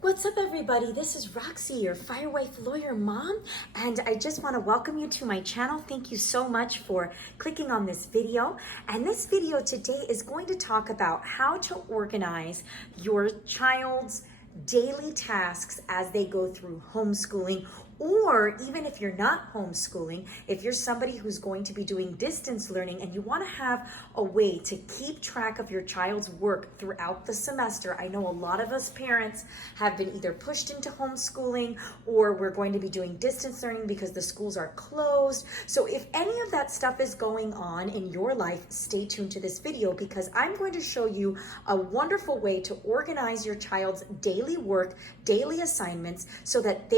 What's up, everybody? This is Roxy, your firewife lawyer mom, and I just want to welcome you to my channel. Thank you so much for clicking on this video. And this video today is going to talk about how to organize your child's daily tasks as they go through homeschooling, or even if you're not homeschooling, if you're somebody who's going to be doing distance learning and you want to have a way to keep track of your child's work throughout the semester. I know a lot of us parents have been either pushed into homeschooling or we're going to be doing distance learning because the schools are closed. So if any of that stuff is going on in your life, stay tuned to this video because I'm going to show you a wonderful way to organize your child's daily work, daily assignments, so that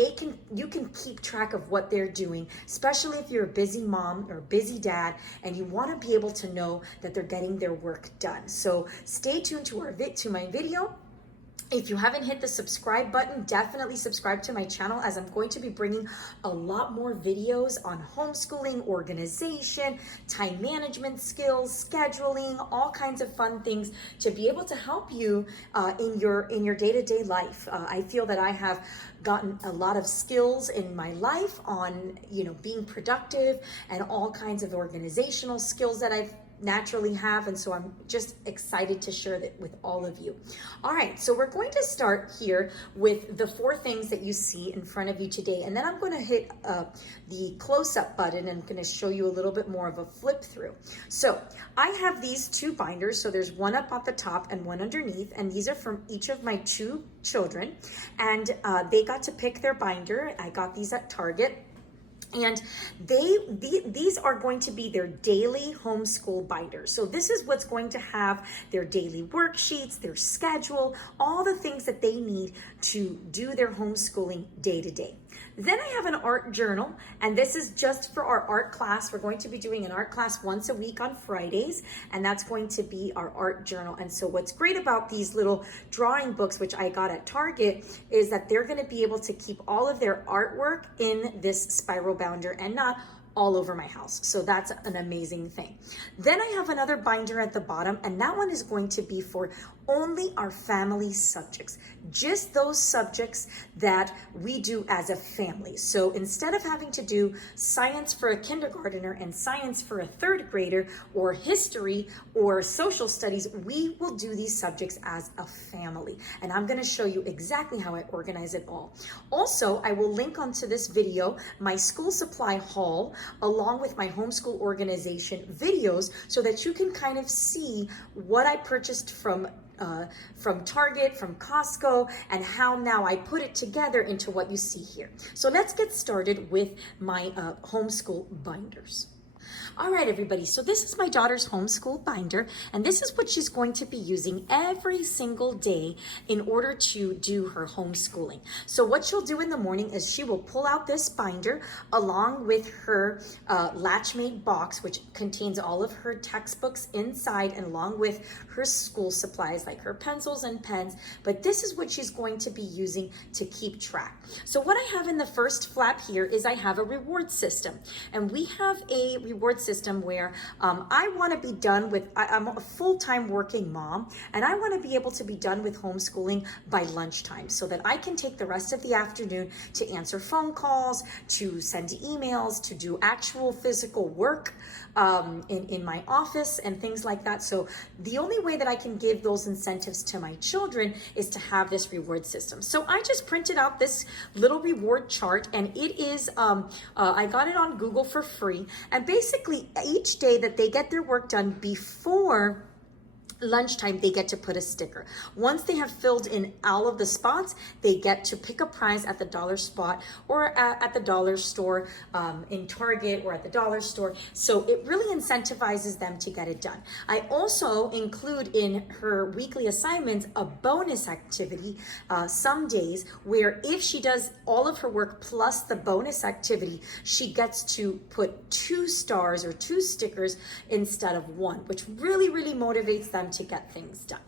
you can keep track of what they're doing, especially if you're a busy mom or a busy dad and you want to be able to know that they're getting their work done. So stay tuned to my video. If you haven't hit the subscribe button, definitely subscribe to my channel, as I'm going to be bringing a lot more videos on homeschooling, organization, time management skills, scheduling, all kinds of fun things to be able to help you in your day-to-day life. I feel that I have gotten a lot of skills in my life on being productive and all kinds of organizational skills that I've naturally have, and so I'm just excited to share that with all of you. All right, so we're going to start here with the 4 things that you see in front of you today, and then I'm going to hit the close-up button and I'm going to show you a little bit more of a flip through. So I have these 2 binders, so there's one up at the top and one underneath, and these are from each of my 2 children, and they got to pick their binder. I got these at Target. And these are going to be their daily homeschool binders. So this is what's going to have their daily worksheets, their schedule, all the things that they need to do their homeschooling day to day. Then I have an art journal, and this is just for our art class. We're going to be doing an art class once a week on Fridays, and that's going to be our art journal. And so what's great about these little drawing books, which I got at Target, is that they're going to be able to keep all of their artwork in this spiral binder and not all over my house. So that's an amazing thing. Then I have another binder at the bottom, and that one is going to be for only our family subjects, just those subjects that we do as a family. So instead of having to do science for a kindergartner and science for a 3rd grader, or history or social studies, we will do these subjects as a family. And I'm going to show you exactly how I organize it all. Also, I will link onto this video my school supply haul along with my homeschool organization videos so that you can kind of see what I purchased from Target, from Costco, and how now I put it together into what you see here. So let's get started with my homeschool binders. All right, everybody, so this is my daughter's homeschool binder, and this is what she's going to be using every single day in order to do her homeschooling. So what she'll do in the morning is she will pull out this binder along with her Latchmade box, which contains all of her textbooks inside, and along with her school supplies like her pencils and pens. But this is what she's going to be using to keep track. So what I have in the first flap here is I have a reward system, and we have a reward system where I want to be done with, I'm a full-time working mom, and I want to be able to be done with homeschooling by lunchtime so that I can take the rest of the afternoon to answer phone calls, to send emails, to do actual physical work in my office and things like that. So the only way that I can give those incentives to my children is to have this reward system. So I just printed out this little reward chart, and it is, I got it on Google for free, and basically each day that they get their work done before lunchtime, they get to put a sticker. Once they have filled in all of the spots, they get to pick a prize at the dollar spot or at the dollar store, in Target or at the dollar store. So it really incentivizes them to get it done. I also include in her weekly assignments a bonus activity some days where if she does all of her work plus the bonus activity, she gets to put 2 stars or 2 stickers instead of 1, which really motivates them to get things done.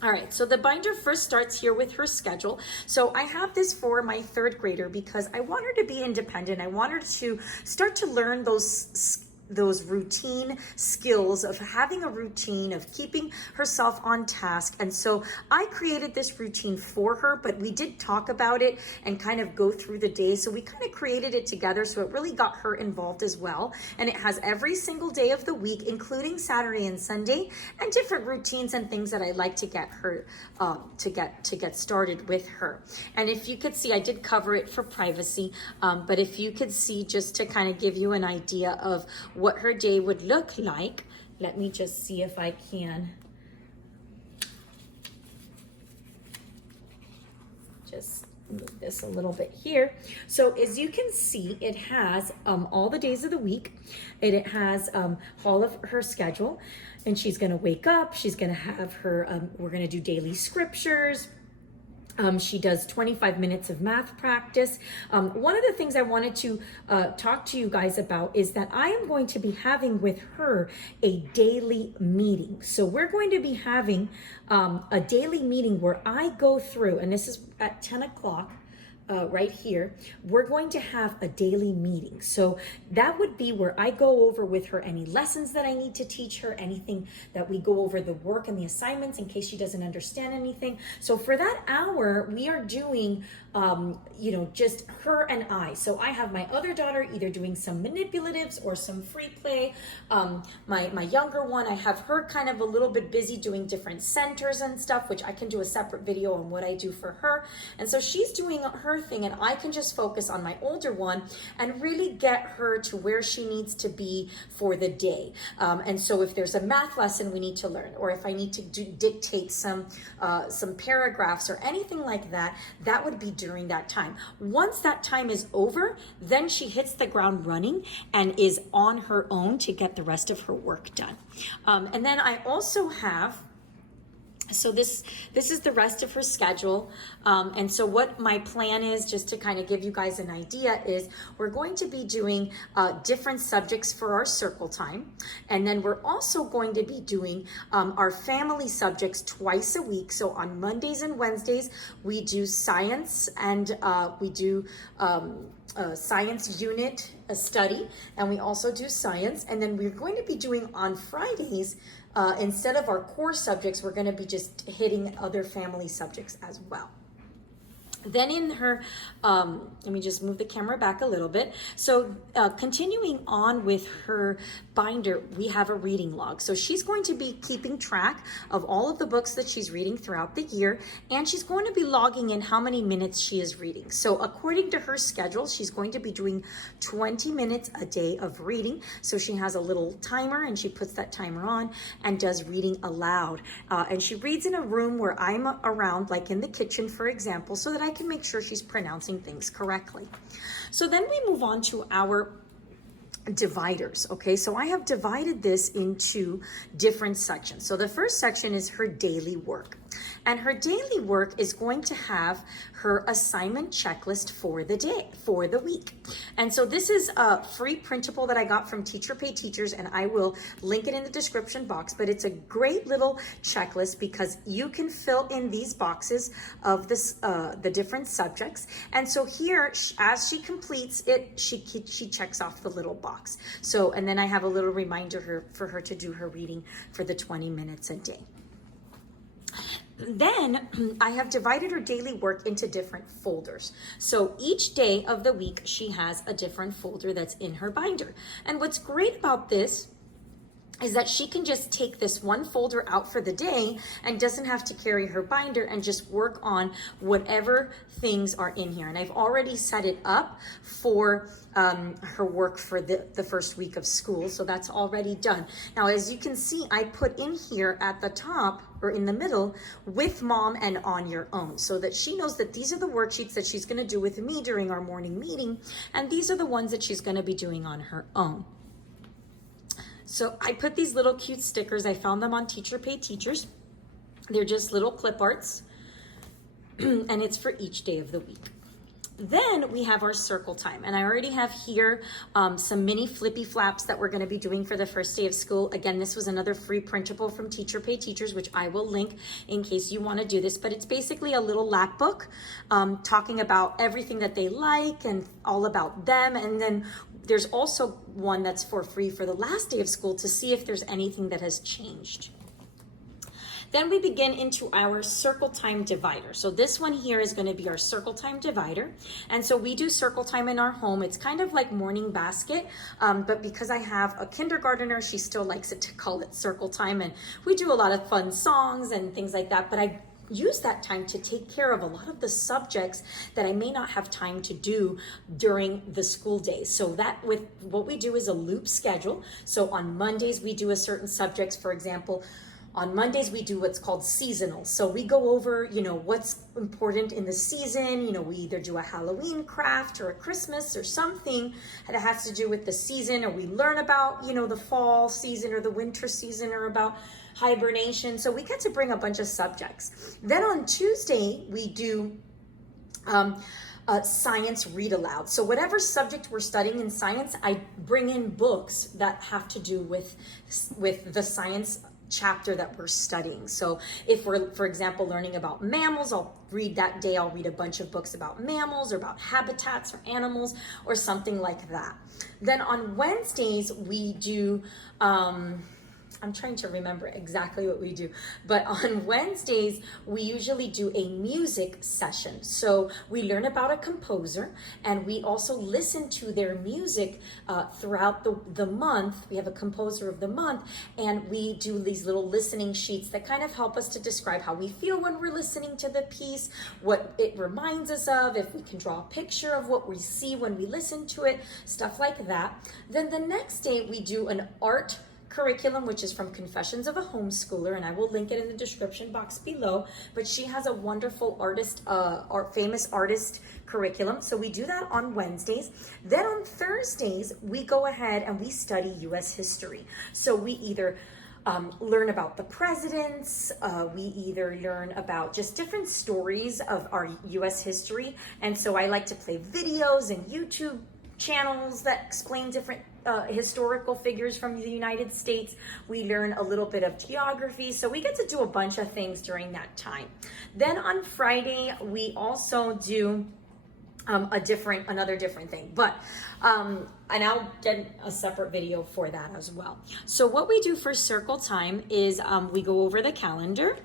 All right, so the binder first starts here with her schedule. So I have this for my third grader because I want her to be independent. I want her to start to learn those those routine skills of having a routine, of keeping herself on task. And so I created this routine for her, but we did talk about it and kind of go through the day. So we kind of created it together. So it really got her involved as well. And it has every single day of the week, including Saturday and Sunday, and different routines and things that I like to get her to get started with her. And if you could see, I did cover it for privacy, but if you could see, just to kind of give you an idea of what her day would look like. Let me just see if I can just move this a little bit here. So as you can see, it has all the days of the week. It has all of her schedule, and she's going to wake up. She's going to have her, we're going to do daily scriptures. She does 25 minutes of math practice. One of the things I wanted to talk to you guys about is that I am going to be having with her a daily meeting. So we're going to be having a daily meeting where I go through, and this is at 10 o'clock. Right here, we're going to have a daily meeting. So that would be where I go over with her any lessons that I need to teach her, anything that we go over the work and the assignments in case she doesn't understand anything. So for that hour, we are doing, just her and I. So I have my other daughter either doing some manipulatives or some free play. My younger one, I have her kind of a little bit busy doing different centers and stuff, which I can do a separate video on what I do for her. And so she's doing her thing, and I can just focus on my older one and really get her to where she needs to be for the day. And so if there's a math lesson we need to learn, or if I need to dictate some paragraphs or anything like that, that would be during that time. Once that time is over, then she hits the ground running and is on her own to get the rest of her work done. And then I also have, so this is the rest of her schedule. And so what my plan is, just to kind of give you guys an idea, is we're going to be doing different subjects for our circle time. And then we're also going to be doing our family subjects twice a week. So on Mondays and Wednesdays, we do science, and we do science unit study, and we also do science. And then we're going to be doing on Fridays, instead of our core subjects, we're going to be just hitting other family subjects as well. Then in her, let me just move the camera back a little bit. So continuing on with her binder, we have a reading log. So she's going to be keeping track of all of the books that she's reading throughout the year, and she's going to be logging in how many minutes she is reading. So according to her schedule, she's going to be doing 20 minutes a day of reading. So she has a little timer, and she puts that timer on and does reading aloud. And she reads in a room where I'm around, like in the kitchen, for example, so that I can make sure she's pronouncing things correctly. So then we move on to our dividers. Okay, so I have divided this into different sections. So the first section is her daily work. And her daily work is going to have her assignment checklist for the day, for the week. And so this is a free printable that I got from Teacher Pay Teachers, and I will link it in the description box. But it's a great little checklist because you can fill in these boxes of this, the different subjects. And so here, as she completes it, she checks off the little box. So, and then I have a little reminder for her to do her reading for the 20 minutes a day. Then I have divided her daily work into different folders. So each day of the week, she has a different folder that's in her binder. And what's great about this is that she can just take this one folder out for the day and doesn't have to carry her binder and just work on whatever things are in here. And I've already set it up for her work for the first week of school. So that's already done. Now, as you can see, I put in here at the top or in the middle with mom and on your own, so that she knows that these are the worksheets that she's going to do with me during our morning meeting. And these are the ones that she's going to be doing on her own. So I put these little cute stickers. I found them on Teacher Pay Teachers. They're just little clip arts, and it's for each day of the week. Then we have our circle time, and I already have here some mini flippy flaps that we're going to be doing for the first day of school. Again, this was another free printable from Teacher Pay Teachers, which I will link in case you want to do this, but it's basically a little lap book talking about everything that they like and all about them. And then there's also one that's for free for the last day of school to see if there's anything that has changed. Then we begin into our circle time divider. So this one here is going to be our circle time divider. And so we do circle time in our home. It's kind of like morning basket, but because I have a kindergartner, she still likes it to call it circle time. And we do a lot of fun songs and things like that. But I use that time to take care of a lot of the subjects that I may not have time to do during the school days. So that with what we do is a loop schedule. So on Mondays, we do a certain subjects. For example, on Mondays, we do what's called seasonal. So we go over, what's important in the season. We either do a Halloween craft or a Christmas or something that has to do with the season, or we learn about, the fall season or the winter season or about hibernation. So we get to bring a bunch of subjects. Then on Tuesday, we do science read aloud. So whatever subject we're studying in science, I bring in books that have to do with the science chapter that we're studying. So if we're, for example, learning about mammals, I'll read a bunch of books about mammals or about habitats or animals or something like that. Then on Wednesdays, we do, I'm trying to remember exactly what we do, but on Wednesdays, we usually do a music session. So we learn about a composer, and we also listen to their music throughout the month. We have a composer of the month, and we do these little listening sheets that kind of help us to describe how we feel when we're listening to the piece, what it reminds us of, if we can draw a picture of what we see when we listen to it, stuff like that. Then the next day, we do an art curriculum, which is from Confessions of a Homeschooler, and I will link it in the description box below, but she has a wonderful famous artist curriculum. So we do that on Wednesdays. Then on Thursdays, we go ahead and we study U.S. history. So we either learn about the presidents, we either learn about just different stories of our U.S. history, and so I like to play videos and YouTube channels that explain different historical figures from the United States. We learn a little bit of geography, so we get to do a bunch of things during that time. Then on Friday, we also do another different thing, but and I'll get a separate video for that as well. So what we do for circle time is we go over the calendar.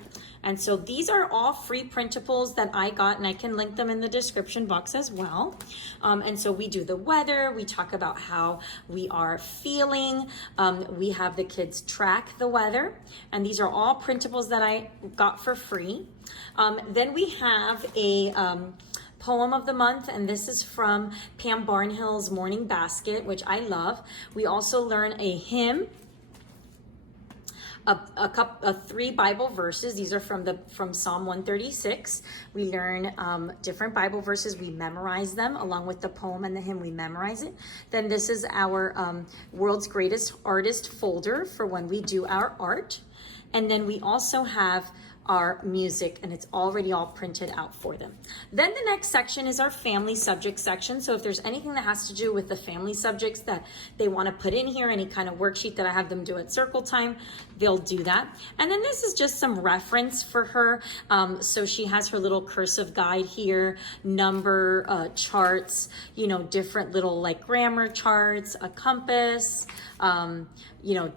And so these are all free printables that I got, and I can link them in the description box as well. And so we do the weather, we talk about how we are feeling, we have the kids track the weather, and these are all printables that I got for free. Then we have a poem of the month, and this is from Pam Barnhill's Morning Basket, which I love. We also learn a hymn, three Bible verses. These are from Psalm 136. We learn different Bible verses. We memorize them along with the poem and the hymn. We memorize it. Then this is our World's Greatest Artist folder for when we do our art. And then we also have our music, and it's already all printed out for them. Then the next section is our family subject section. So if there's anything that has to do with the family subjects that they want to put in here, any kind of worksheet that I have them do at circle time, they'll do that. And then this is just some reference for her. So she has her little cursive guide here, number charts, different little like grammar charts, a compass,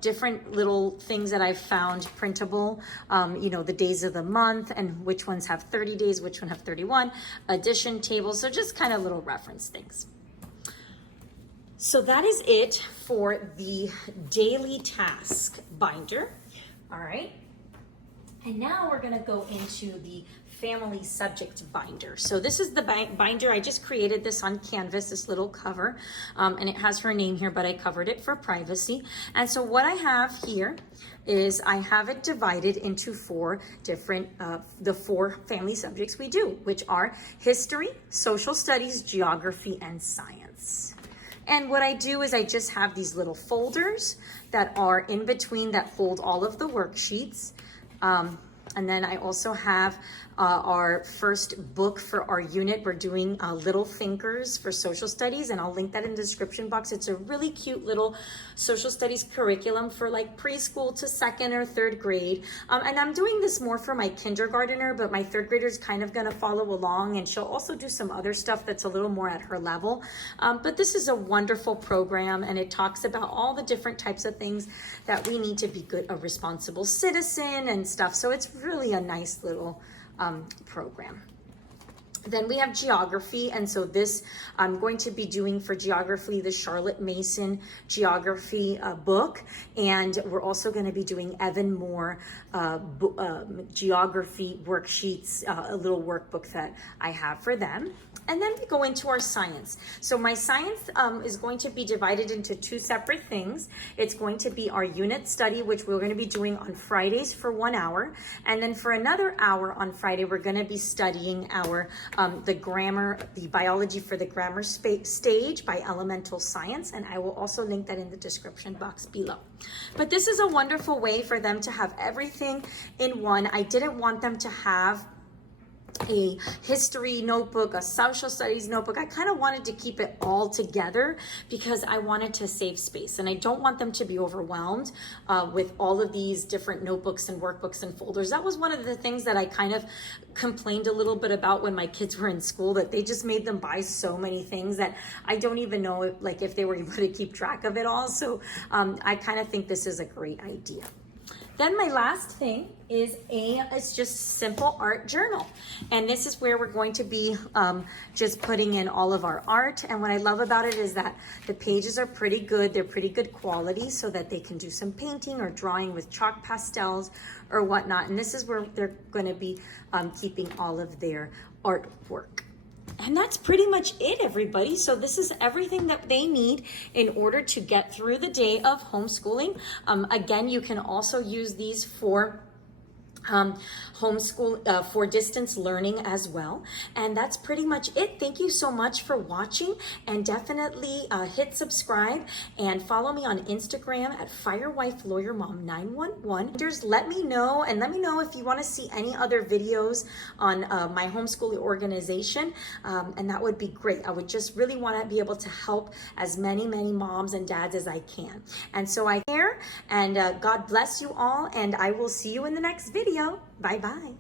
different little things that I've found printable, the days of the month and which ones have 30 days, which one have 31, addition tables. So just kind of little reference things. So that is it for the daily task binder. All right. And now we're going to go into the family subject binder. So this is the binder. I just created this on Canvas, this little cover, and it has her name here, but I covered it for privacy. And so what I have here is I have it divided into four different, the four family subjects we do, which are history, social studies, geography, and science. And what I do is I just have these little folders that are in between that hold all of the worksheets. And then I also have our first book for our unit. We're doing Little Thinkers for social studies, and I'll link that in the description box. It's a really cute little social studies curriculum for like preschool to second or third grade. And I'm doing this more for my kindergartner, but my third grader is kind of going to follow along, and she'll also do some other stuff that's a little more at her level. But this is a wonderful program, and it talks about all the different types of things that we need to be a responsible citizen and stuff. So it's really a nice little program. Then we have geography, and so this I'm going to be doing for geography the Charlotte Mason geography book, and we're also going to be doing Evan Moore geography worksheets, a little workbook that I have for them. And then we go into our science. So my science is going to be divided into two separate things. It's going to be our unit study, which we're going to be doing on Fridays for 1 hour. And then for another hour on Friday, we're going to be studying our the biology for the grammar stage by Elemental Science. And I will also link that in the description box below. But this is a wonderful way for them to have everything in one. I didn't want them to have a history notebook, a social studies notebook. I kind of wanted to keep it all together because I wanted to save space, and I don't want them to be overwhelmed with all of these different notebooks and workbooks and folders. That was one of the things that I kind of complained a little bit about when my kids were in school, that they just made them buy so many things that I don't even know if they were able to keep track of it all. So I kind of think this is a great idea. Then my last thing is it's just simple art journal. And this is where we're going to be just putting in all of our art. And what I love about it is that the pages are pretty good. They're pretty good quality so that they can do some painting or drawing with chalk pastels or whatnot. And this is where they're going to be keeping all of their artwork. And that's pretty much it, everybody. So this is everything that they need in order to get through the day of homeschooling. Again, you can also use these for homeschool for distance learning as well. And that's pretty much it. Thank you so much for watching, and definitely hit subscribe and follow me on Instagram at FireWifeLawyerMom911. Let me know, and let me know if you want to see any other videos on my homeschooling organization, and that would be great. I would just really want to be able to help as many moms and dads as I can. And so I care, and God bless you all, and I will see you in the next video. Bye-bye.